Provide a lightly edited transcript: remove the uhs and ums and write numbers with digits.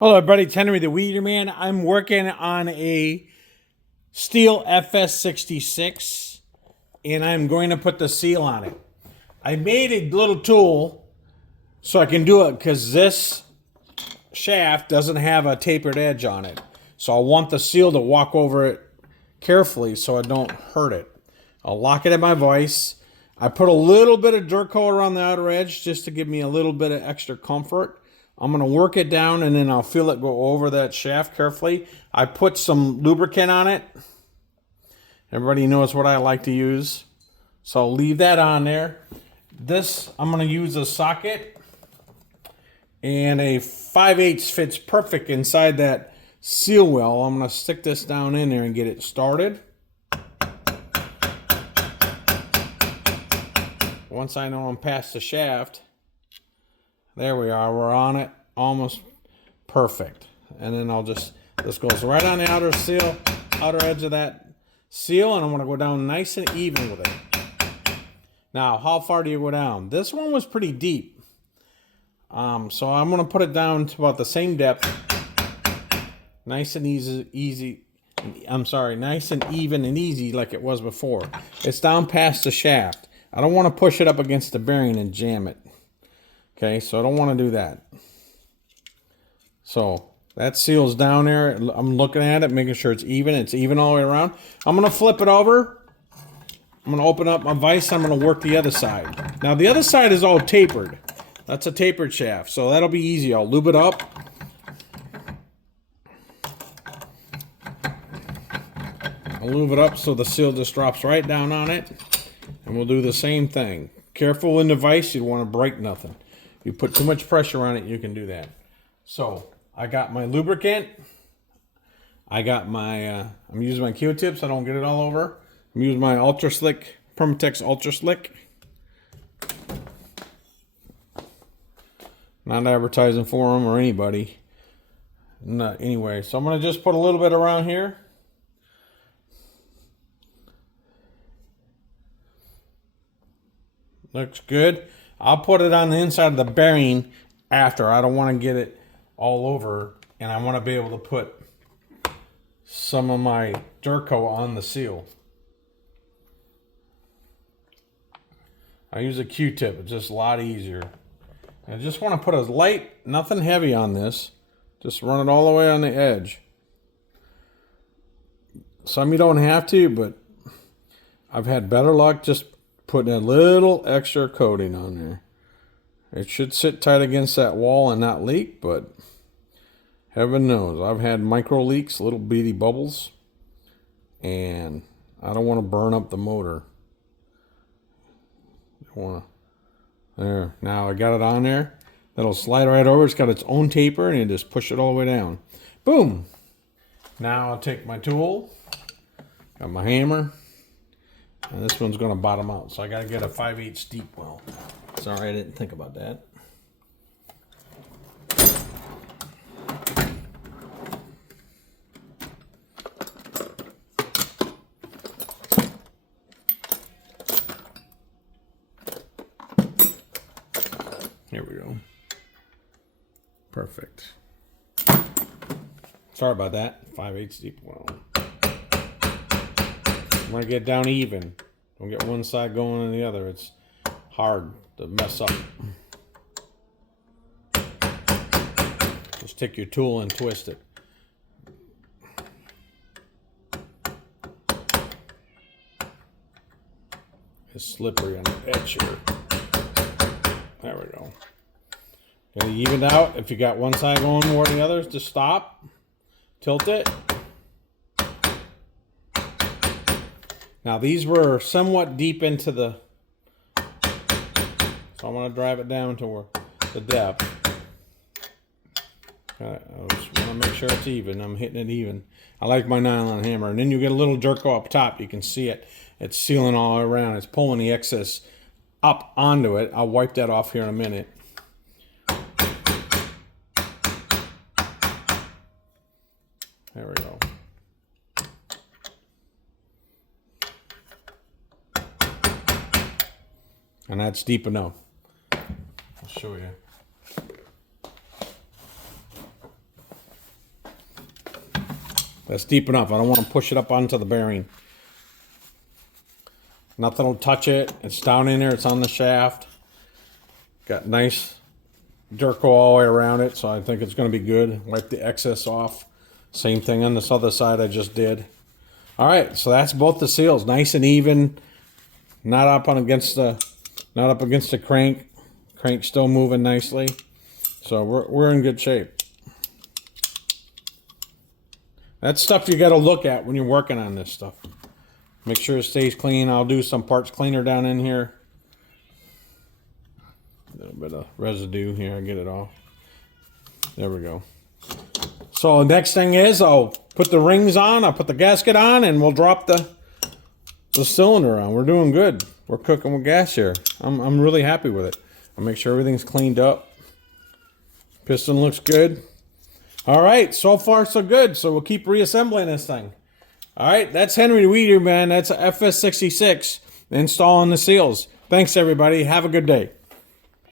Hello everybody, it's Henry the Weeder Man. I'm working on a Stihl FS66 and I'm going to put the seal on it. I made a little tool so I can do it because this shaft doesn't have a tapered edge on it. So I want the seal to walk over it carefully so I don't hurt it. I'll lock it in my vise. I put a little bit of dirt coat around the outer edge just to give me a little bit of extra comfort. I'm going to work it down and then I'll feel it go over that shaft carefully. I put some lubricant on it. Everybody knows what I like to use. So I'll leave that on there. This, I'm going to use a socket. And a 5/8 fits perfect inside that seal well. I'm going to stick this down in there and get it started. Once I know I'm past the shaft, there we are, we're on it, almost perfect. And then this goes right on the outer edge of that seal, and I'm gonna go down nice and even with it. Now, how far do you go down? This one was pretty deep. So I'm gonna put it down to about the same depth. Nice and nice and even and easy like it was before. It's down past the shaft. I don't wanna push it up against the bearing and jam it. Okay, so I don't want to do that. So that seal's down there. I'm looking at it, making sure it's even. It's even all the way around. I'm going to flip it over. I'm going to open up my vise. I'm going to work the other side. Now the other side is all tapered. That's a tapered shaft, so that'll be easy. I'll lube it up. I'll lube it up so the seal just drops right down on it. And we'll do the same thing. Careful in the vise. You don't want to break nothing. You put too much pressure on it, you can do that. So I got my lubricant. I got my, I'm using my Q-tips. I don't get it all over. I'm using my Ultra Slick, Permatex Ultra Slick. Not advertising for them or anybody. Not anyway. So I'm going to just put a little bit around here. Looks good. I'll put it on the inside of the bearing after. I don't want to get it all over, and I want to be able to put some of my dirt coat on the seal. I use a Q-tip. It's just a lot easier. I just want to put a light, nothing heavy on this. Just run it all the way on the edge. Some you don't have to, but I've had better luck just putting a little extra coating on there. It should sit tight against that wall and not leak, but heaven knows. I've had micro leaks, little beady bubbles, and I don't want to burn up the motor. There, now I got it on there. That'll slide right over. It's got its own taper, and you just push it all the way down. Boom! Now I'll take my tool, got my hammer, and this one's going to bottom out, so I got to get a 5/8 deep well. Sorry, I didn't think about that. Here we go. Perfect. Sorry about that. 5/8 deep well. I'm going to get down even. Don't get one side going and the other. It's hard to mess up. Just take your tool and twist it. It's slippery on the edge here. There we go. Get it evened out. If you got one side going more than the other, just stop. Tilt it. Now these were somewhat deep into the, so I'm going to drive it down to the depth. I just want to make sure it's even. I'm hitting it even. I like my nylon hammer. And then you get a little dirt coat up top. You can see it. It's sealing all around. It's pulling the excess up onto it. I'll wipe that off here in a minute. There we go. And that's deep enough. I'll show you. That's deep enough. I don't want to push it up onto the bearing. Nothing will touch it. It's down in there. It's on the shaft. Got nice Durco all the way around it, so I think it's going to be good. Wipe the excess off. Same thing on this other side I just did. All right, so that's both the seals, nice and even. Not up against the crank. Crank's still moving nicely. So we're in good shape. That's stuff you got to look at when you're working on this stuff. Make sure it stays clean. I'll do some parts cleaner down in here. A little bit of residue here. I get it off. There we go. So next thing is I'll put the rings on. I'll put the gasket on, and we'll drop the cylinder on. We're doing good. We're cooking with gas here. I'm really happy with it. I'll make sure everything's cleaned up. Piston looks good. All right, so far so good. So we'll keep reassembling this thing. All right, that's Henry Weeder, man. That's a FS66 installing the seals. Thanks, everybody. Have a good day.